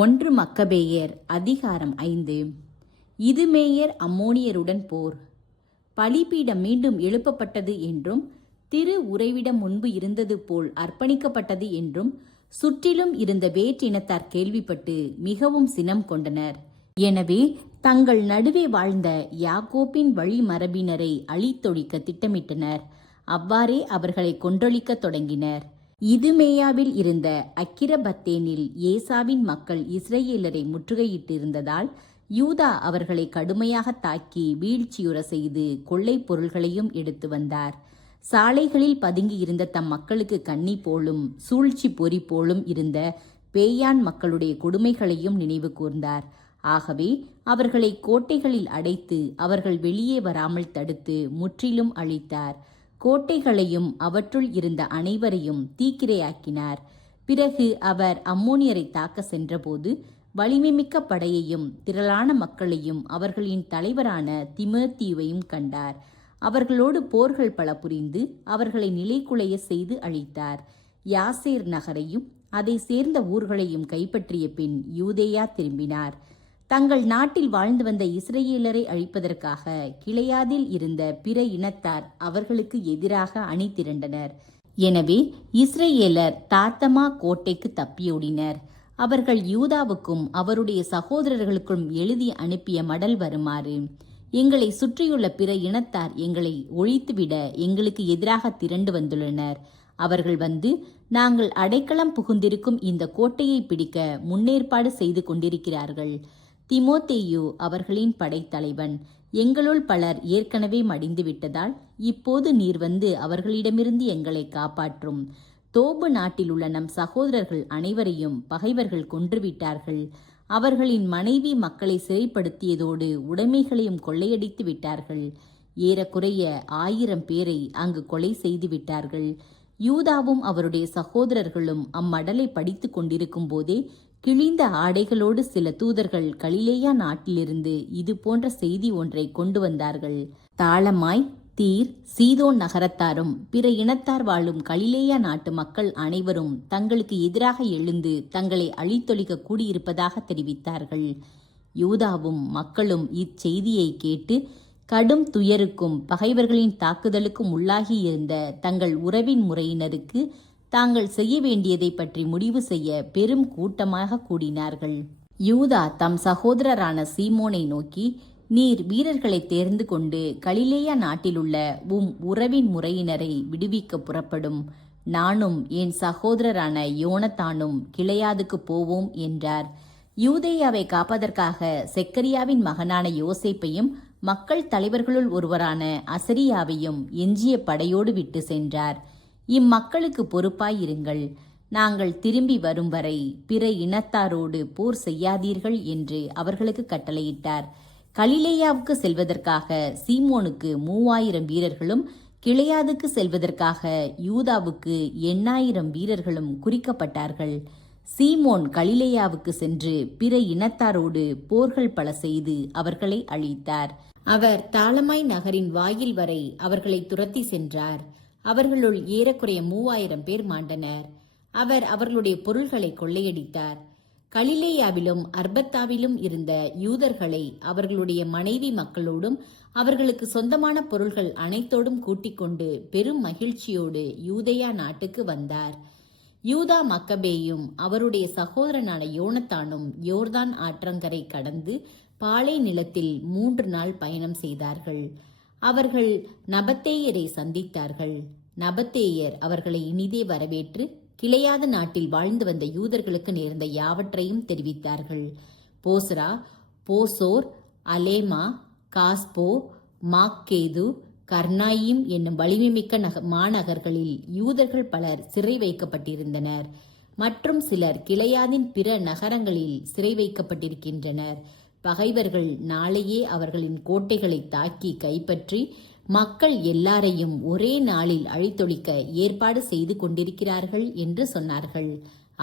1 மக்கபேயர் அதிகாரம் 5. இதுமேயர் அம்மோனியருடன் போர். பலிபீடம் மீண்டும் எழுப்பப்பட்டது என்றும் திரு உறைவிடம் முன்பு இருந்தது போல் அர்ப்பணிக்கப்பட்டது என்றும் சுற்றிலும் இருந்த வேற்றினத்தார் கேள்விப்பட்டு மிகவும் சினம் கொண்டனர். எனவே தங்கள் நடுவே வாழ்ந்த யாக்கோப்பின் வழிமரபினரை அழித்தொழிக்க திட்டமிட்டனர். அவ்வாறே அவர்களை கொன்றொழிக்கத் தொடங்கினர். இதுமேயாவில் இருந்த அக்கிரபத்தேனில் ஏசாவின் மக்கள் இஸ்ரேலரை முற்றுகையிட்டிருந்ததால் யூதா அவர்களை கடுமையாக தாக்கி வீழ்ச்சியுற செய்து கொள்ளை பொருள்களையும் எடுத்து வந்தார். சாலைகளில் பதுங்கி இருந்த தம் மக்களுக்கு கண்ணி போலும் சூழ்ச்சி பொறி போலும் இருந்த பேயான் மக்களுடைய கொடுமைகளையும் நினைவு கூர்ந்தார். ஆகவே அவர்களை கோட்டைகளில் அடைத்து அவர்கள் வெளியே வராமல் தடுத்து முற்றிலும் அழித்தார். கோட்டைகளையும் அவற்றுள் இருந்த அனைவரையும் தீக்கிரையாக்கினார். பிறகு அவர் அம்மோனியரை தாக்க சென்றபோது வலிமைமிக்க படையையும் திரளான மக்களையும் அவர்களின் தலைவரான திமோத்தேயுவையும் கண்டார். அவர்களோடு போர்கள் பல புரிந்து அவர்களை நிலைகுலைய செய்து அழித்தார். யாசேர் நகரையும் அதை சேர்ந்த ஊர்களையும் கைப்பற்றிய பின் யூதேயா திரும்பினார். தங்கள் நாட்டில் வாழ்ந்து வந்த இஸ்ரேலரை அழிப்பதற்காக கிளையாதில் இருந்த பிற இனத்தார் அவர்களுக்கு எதிராக அணி திரண்டனர். எனவே இஸ்ரேலர் தாத்தமா கோட்டைக்கு தப்பியோடினர். அவர்கள் யூதாவுக்கும் அவருடைய சகோதரர்களுக்கும் எழுதி அனுப்பிய மடல் வருமாறு: எங்களை சுற்றியுள்ள பிற இனத்தார் எங்களை ஒழித்துவிட எங்களுக்கு எதிராக திரண்டு வந்துள்ளனர். அவர்கள் வந்து நாங்கள் அடைக்கலம் புகுந்திருக்கும் இந்த கோட்டையை பிடிக்க முன்னேற்பாடு செய்து கொண்டிருக்கிறார்கள். திமோத்தேயு அவர்களின் படைத்தலைவன், எங்களுள் பலர் ஏற்கனவே மடிந்து விட்டதால் இப்போது நீர் வந்து அவர்களிடமிருந்து எங்களை காப்பாற்றும். தோபு நாட்டில் உள்ள நம் சகோதரர்கள் அனைவரையும் பகைவர்கள் கொன்றுவிட்டார்கள். அவர்களின் மனைவி மக்களை சிறைப்படுத்தியதோடு உடைமைகளையும் கொள்ளையடித்து விட்டார்கள். ஏறக்குறைய 1000 பேரை அங்கு கொலை செய்து விட்டார்கள். யூதாவும் அவருடைய சகோதரர்களும் அம்மடலை படித்து கொண்டிருக்கும் போதே கிழிந்த ஆடைகளோடு சில தூதர்கள் கலிலேயா நாட்டிலிருந்து இது போன்ற செய்தி ஒன்றை கொண்டு வந்தார்கள். தாளமாய், தீர், சீதோன் நகரத்தாரும் பிற இனத்தார் வாழும் கலிலேயா நாட்டு மக்கள் அனைவரும் தங்களுக்கு எதிராக எழுந்து தங்களை அழித்தொழிக்க கூடியிருப்பதாக தெரிவித்தார்கள். யூதாவும் மக்களும் இச்செய்தியை கேட்டு கடும் துயருக்கும் பகைவர்களின் தாக்குதலுக்கும் உள்ளாகியிருந்த தங்கள் உறவின் முறையினருக்கு தாங்கள் செய்ய வேண்டியதை பற்றி முடிவு செய்ய பெரும் கூட்டமாக கூடினார்கள். யூதா தம் சகோதரரான சீமோனை நோக்கி, நீர் வீரர்களை தேர்ந்து கொண்டு கலிலேயா நாட்டிலுள்ள உறவின் முறையினரை விடுவிக்க புறப்படும். நானும் என் சகோதரரான யோனத்தானும் கிளையாதுக்கு போவோம் என்றார். யூதேயாவை காப்பதற்காக செக்கரியாவின் மகனான யோசேப்பையும் மக்கள் தலைவர்களுள் ஒருவரான அசரியாவையும் எஞ்சிய படையோடு விட்டு சென்றார். இம்மக்களுக்கு பொறுப்பாயிருங்கள். நாங்கள் திரும்பி வரும் வரை பிற இனத்தாரோடு போர் செய்யாதீர்கள் என்று அவர்களுக்கு கட்டளையிட்டார். கலிலேயாவுக்கு செல்வதற்காக சீமோனுக்கு 3000 வீரர்களும் கிளையாதுக்கு செல்வதற்காக யூதாவுக்கு 8000 வீரர்களும் குறிக்கப்பட்டார்கள். சீமோன் கலிலேயாவுக்கு சென்று பிற இனத்தாரோடு போர்கள் பல செய்து அவர்களை அழித்தார். அவர் தாளமாய் நகரின் வாயில் வரை அவர்களை துரத்தி சென்றார். அவர்களுள் ஏறக்குறைய 3000 பேர் மாண்டனர். அவர் அவர்களுடைய பொருள்களை கொள்ளையடித்தார். கலிலேயாவிலும் அர்பத்தாவிலும் இருந்த யூதர்களை அவர்களுடைய மனைவி மக்களோடும் அவர்களுக்கு சொந்தமான பொருள்கள் அனைத்தோடும் கூட்டிக் கொண்டு பெரும் மகிழ்ச்சியோடு யூதேயா நாட்டுக்கு வந்தார். யூதா மக்கபேயும் அவருடைய சகோதரனான யோனத்தானும் யோர்தான் ஆற்றங்கரை கடந்து பாலை நிலத்தில் 3 நாள் பயணம் செய்தார்கள். அவர்கள் நபத்தேயரை சந்தித்தார்கள். நபத்தேயர் அவர்களை இனிதே வரவேற்று கிளையாத நாட்டில் வாழ்ந்து வந்த யூதர்களுக்கு நேர்ந்த யாவற்றையும் தெரிவித்தார்கள். போஸ்ரா, போசோர், அலேமா, காஸ்போ, மாக்கேது, கர்னாயிம் என்னும் வலிமைமிக்க மாநகர்களில் யூதர்கள் பலர் சிறை வைக்கப்பட்டிருந்தனர். மற்றும் சிலர் கிளையாதின் பிற நகரங்களில் சிறை வைக்கப்பட்டிருக்கின்றனர். பகைவர்கள் நாளையே அவர்களின் கோட்டைகளை தாக்கி கைப்பற்றி மக்கள் எல்லாரையும் ஒரே நாளில் அழித்தொழிக்க ஏற்பாடு செய்து கொண்டிருக்கிறார்கள் என்று சொன்னார்கள்.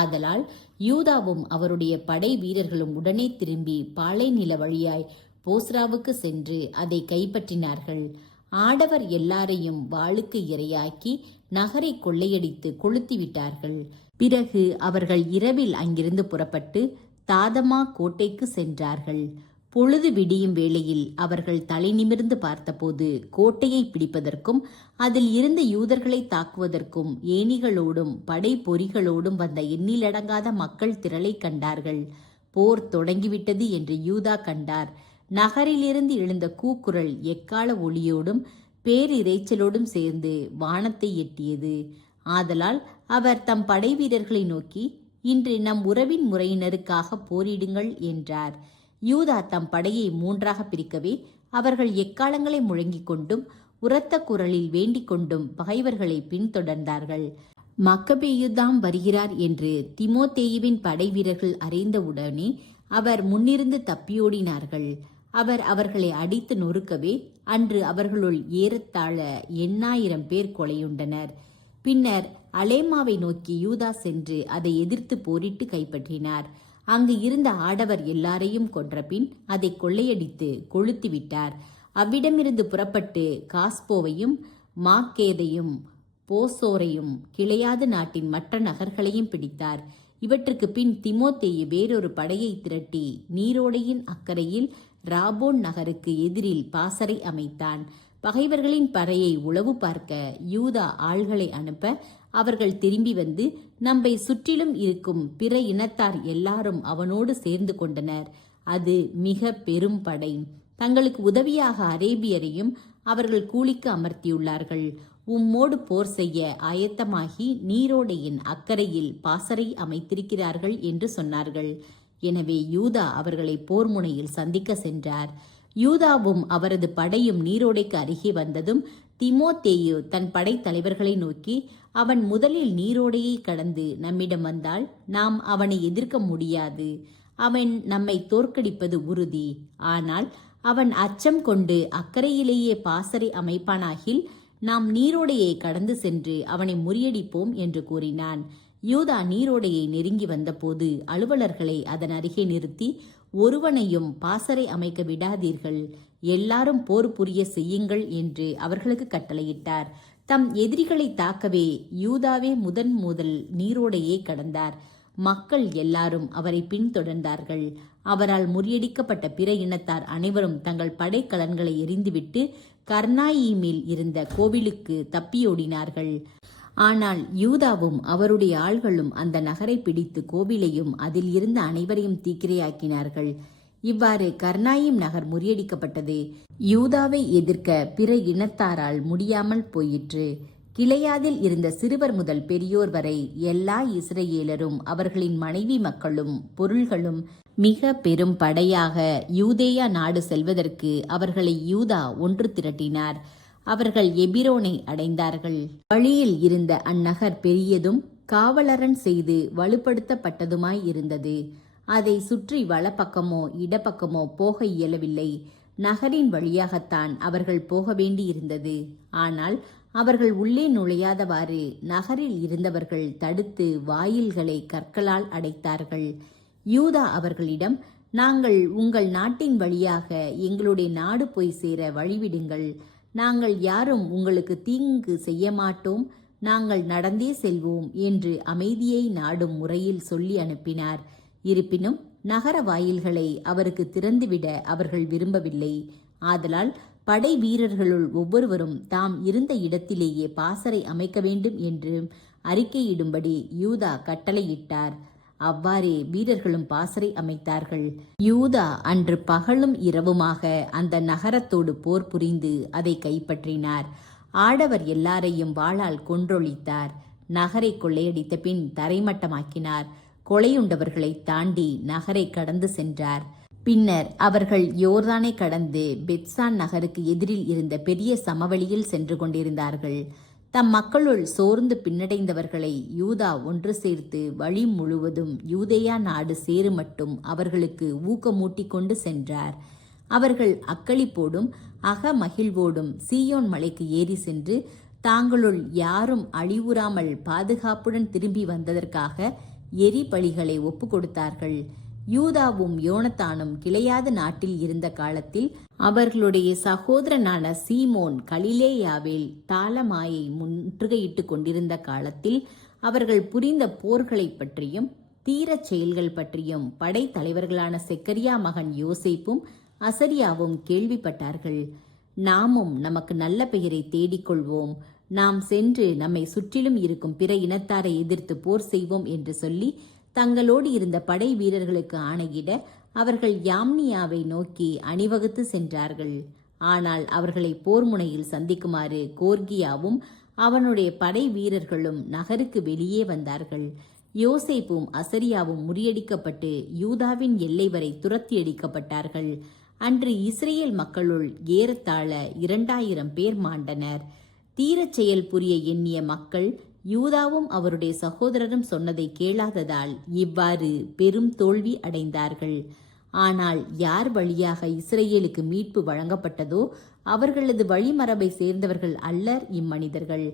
ஆதலால் யூதாவும் அவருடைய படை வீரர்களும் உடனே திரும்பி பாலை நில வழியாய் போஸ்ராவுக்கு சென்று அதை கைப்பற்றினார்கள். ஆடவர் எல்லாரையும் வாளுக்கு இரையாக்கி நகரை கொள்ளையடித்து கொளுத்திவிட்டார்கள். பிறகு அவர்கள் இரவில் அங்கிருந்து புறப்பட்டு தாதமா கோட்டைக்கு சென்றார்கள். பொழுது விடியும் வேளையில் அவர்கள் தலை நிமிர்ந்து பார்த்தபோது கோட்டையை பிடிப்பதற்கும் அதில் இருந்த யூதர்களை தாக்குவதற்கும் ஏணிகளோடும் படை பொறிகளோடும் வந்த எண்ணிலடங்காத மக்கள் திரளை கண்டார்கள். போர் தொடங்கிவிட்டது என்று யூதா கண்டார். நகரிலிருந்து எழுந்த கூக்குரல் எக்கால ஒளியோடும் பேரிரைச்சலோடும் சேர்ந்து வானத்தை எட்டியது. ஆதலால் அவர் தம் படை வீரர்களை நோக்கி, இன்று நம் உறவின் முறையினருக்காக போரிடுங்கள் என்றார். யூதா தம் படையை 3ஆக பிரிக்கவே அவர்கள் எக்காலங்களை முழங்கிக் கொண்டும் உரத்த குரலில் வேண்டிக் கொண்டும் பகைவர்களை பின்தொடர்ந்தார்கள். மக்கபேயுதாம் வருகிறார் என்று தீமோத்தேயுவின் படை வீரர்கள் அறிந்தவுடனே அவர் முன்னிருந்து தப்பியோடினார்கள். அவர் அவர்களை அடித்து நொறுக்கவே அன்று அவர்களுள் ஏறத்தாழ 8000 பேர் கொலையுண்டனர். பின்னர் அலேமாவை நோக்கி யூதா சென்று அதை எதிர்த்து போரிட்டு கைப்பற்றினார். அங்கு இருந்த ஆடவர் எல்லாரையும் கொன்றபின் அதை கொள்ளையடித்து கொளுத்திவிட்டார். அவ்விடமிருந்து புறப்பட்டு காஸ்போவையும் மாக்கேதையும் போசோரையும் கிளையாது நாட்டின் மற்ற நகர்களையும் பிடித்தார். இவற்றுக்கு பின் தீமோத்தேயு வேறொரு படையை திரட்டி நீரோடையின் அக்கறையில் ராபோன் நகருக்கு எதிரில் பாசறை அமைத்தான். பகைவர்களின் படையை உளவு பார்க்க யூதா ஆள்களை அனுப்ப அவர்கள் திரும்பி வந்து நம்மை சுற்றிலும் இருக்கும் பிற இனத்தார் எல்லாரும் அவனோடு சேர்ந்து கொண்டனர். அது மிக பெரும் படை. தங்களுக்கு உதவியாக அரேபியரையும் அவர்கள் கூலிக்கு அமர்த்தியுள்ளார்கள். உம்மோடு போர் செய்ய ஆயத்தமாகி நீரோடையின் அக்கறையில் பாசறை அமைத்திருக்கிறார்கள் என்று சொன்னார்கள். எனவே யூதா அவர்களை போர் முனையில் சந்திக்க சென்றார். யூதாவும் அவரது படையும் நீரோடைக்கு அருகே வந்ததும் தீமோத்தேயு தன் படை தலைவர்களை நோக்கி, அவன் முதலில் நீரோடையை கடந்து நம்மிடம் வந்தால் நாம் அவனை எதிர்க்க முடியாது. அவன் நம்மை தோற்கடிப்பது உறுதி. ஆனால் அவன் அச்சம் கொண்டு அக்கறையிலேயே பாசறை அமைப்பானாகில் நாம் நீரோடையை கடந்து சென்று அவனை முறியடிப்போம் என்று கூறினான். யூதா நீரோடையை நெருங்கி வந்தபோது அலுவலர்களை அதன் அருகே நிறுத்தி, ஒருவனையும் பாசறை அமைக்க விடாதீர்கள், எல்லாரும் போர் புரிய செய்யுங்கள் என்று அவர்களுக்கு கட்டளையிட்டார். தம் எதிரிகளை தாக்கவே யூதாவே முதல் நீரோடையை கடந்தார். மக்கள் எல்லாரும் அவரை பின்தொடர்ந்தார்கள். அவரால் முறியடிக்கப்பட்ட பிற இனத்தார் அனைவரும் தங்கள் படைக்கலன்களை எறிந்துவிட்டு கர்னாயீமில் இருந்த கோவிலுக்கு தப்பியோடினார்கள். ஆனால் யூதாவும் அவருடைய ஆள்களும் அந்த நகரை பிடித்து கோவிலையும் அதில் இருந்த அனைவரையும் தீக்கிரையாக்கினார்கள். இவ்வாறு கர்னாயிம் நகர் முறியடிக்கப்பட்டது. யூதாவை எதிர்க்க பிற இனத்தாரால் முடியாமல் போயிற்று. கிளையாதில் இருந்த சிறுவர் முதல் பெரியோர் வரை எல்லா இஸ்ரவேலரும் அவர்களின் மனைவி மக்களும் பொருள்களும் மிக பெரும் படையாக யூதேயா நாடு செல்வதற்கு அவர்களை யூதா ஒன்று திரட்டினார். அவர்கள் எபிரோனை அடைந்தார்கள். வழியில் இருந்த அந்நகர் பெரியதும் காவலரண் செய்து வலுப்படுத்தப்பட்டதுமாய் இருந்தது. அதை சுற்றி வலப்பக்கமோ இடப்பக்கமோ போக இயலவில்லை. நகரின் வழியாகத்தான் அவர்கள் போக வேண்டியிருந்தது. ஆனால் அவர்கள் உள்ளே நுழையாதவாறு நகரில் இருந்தவர்கள் தடுத்து வாயில்களை கற்களால் அடைத்தார்கள். யூதா அவர்களிடம், நாங்கள் உங்கள் நாட்டின் வழியாக எங்களுடைய நாடு போய் சேர வழிவிடுங்கள். நாங்கள் யாரும் உங்களுக்கு தீங்கு செய்ய மாட்டோம், நாங்கள் நடந்தே செல்வோம் என்று அமைதியை நாடும் முறையில் சொல்லி அனுப்பினார். இருப்பினும் நகர வாயில்களை அவருக்கு திறந்துவிட அவர்கள் விரும்பவில்லை. ஆதலால் படை வீரர்களுள் ஒவ்வொருவரும் தாம் இருந்த இடத்திலேயே பாசறை அமைக்க வேண்டும் என்று அறிக்கையிடும்படி யூதா கட்டளையிட்டார். அவ்வாறே வீரர்களும் பாசறை அமைத்தார்கள். யூதா அன்று பகலும் இரவுமாக அந்த நகரத்தோடு போர் புரிந்து அதை கைப்பற்றினார். ஆடவர் எல்லாரையும் வாளால் கொன்றொழித்தார். நகரை கொள்ளையடித்த பின் தரைமட்டமாக்கினார். கொலையுண்டவர்களை தாண்டி நகரை கடந்து சென்றார். பின்னர் அவர்கள் யோர்தானை கடந்து பெத்சான் நகருக்கு எதிரில் இருந்த பெரிய சமவெளியில் சென்று கொண்டிருந்தார்கள். தம் மக்களுள் சோர்ந்து பின்னடைந்தவர்களை யூதா ஒன்று சேர்த்து வழி முழுவதும் யூதேயா நாடு சேரு மட்டும் அவர்களுக்கு ஊக்கமூட்டி கொண்டு சென்றார். அவர்கள் அக்களிப்போடும் அகமகிழ்வோடும் சீயோன் மலைக்கு ஏறி சென்று தாங்களுள் யாரும் அழிவுறாமல் பாதுகாப்புடன் திரும்பி வந்ததற்காக எரிபலிகளை ஒப்பு கொடுத்தார்கள். யூதாவும் யோனத்தானும் கிளையாத நாட்டில் இருந்த காலத்தில் அவர்களுடைய சகோதரனான சீமோன் கலிலேயாவில் தாலமாயை முற்றுகையிட்டு கொண்டிருந்த காலத்தில் அவர்கள் புரிந்த போர்களை பற்றியும் தீரச் செயல்கள் பற்றியும் படைத்தலைவர்களான செக்கரியா மகன் யோசேப்பும் அசரியாவும் கேள்விப்பட்டார்கள். நாமும் நமக்கு நல்ல பெயரை தேடிக்கொள்வோம், நாம் சென்று நம்மை சுற்றிலும் இருக்கும் பிற இனத்தாரை எதிர்த்து போர் செய்வோம் என்று சொல்லி தங்களோடு இருந்த படை வீரர்களுக்கு ஆணையிட அவர்கள் யாம்னியாவை நோக்கி அணிவகுத்து சென்றார்கள். ஆனால் அவர்களை போர் முனையில் சந்திக்குமாறு கோர்கியாவும் அவனுடைய படை வீரர்களும் நகருக்கு வெளியே வந்தார்கள். யோசேப்பும் அசரியாவும் முறியடிக்கப்பட்டு யூதாவின் எல்லை வரை துரத்தி அடிக்கப்பட்டார்கள். அன்று இஸ்ரேல் மக்களுள் ஏறத்தாழ 2000 பேர் மாண்டனர். தீரச் செயல் புரிய எண்ணிய மக்கள் யூதாவும் அவருடைய சகோதரரும் சொன்னதை கேளாததால் இவ்வாறு பெரும் தோல்வி அடைந்தார்கள். ஆனால் யார் வழியாக இஸ்ரேலுக்கு மீட்பு வழங்கப்பட்டதோ அவர்களது வழிமரபை சேர்ந்தவர்கள் அல்லர் இம்மனிதர்கள்.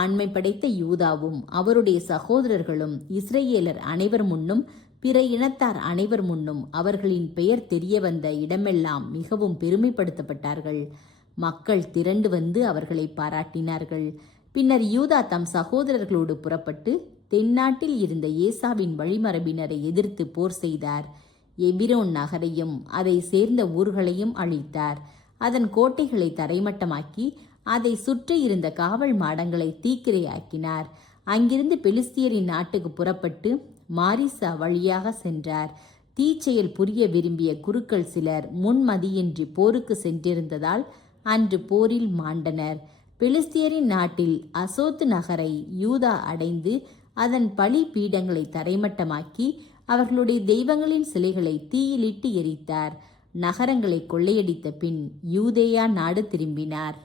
ஆண்மை படைத்த யூதாவும் அவருடைய சகோதரர்களும் இஸ்ரேலர் அனைவர் முன்னும் பிற இனத்தார் அனைவர் முன்னும் அவர்களின் பெயர் தெரிய வந்த இடமெல்லாம் மிகவும் பெருமைப்படுத்தப்பட்டார்கள். மக்கள் திரண்டு வந்து அவர்களை பாராட்டினார்கள். பின்னர் யூதா தம் சகோதரர்களோடு புறப்பட்டு தென்னாட்டில் இருந்த ஏசாவின் வழிமரபினரை எதிர்த்து போர் செய்தார். எபிரோன் நகரையும் அதை சேர்ந்த ஊர்களையும் அழித்தார். அதன் கோட்டைகளை தரைமட்டமாக்கி அதை சுற்றி இருந்த காவல் மாடங்களை தீக்கிரையாக்கினார். அங்கிருந்து பெலிஸ்தியரின் நாட்டுக்கு புறப்பட்டு மாரிசா வழியாக சென்றார். தீச்செயல் புரிய விரும்பிய குருக்கள் சிலர் முன்மதியின்றி போருக்கு சென்றிருந்ததால் அன்று போரில் மாண்டனர். பெலிஸ்தியரின் நாட்டில் அசோத்து நகரை யூதா அடைந்து அதன் பலி பீடங்களை தரைமட்டமாக்கி அவர்களுடைய தெய்வங்களின் சிலைகளை தீயிலிட்டு எரித்தார். நகரங்களை கொள்ளையடித்த பின் யூதேயா நாடு திரும்பினார்.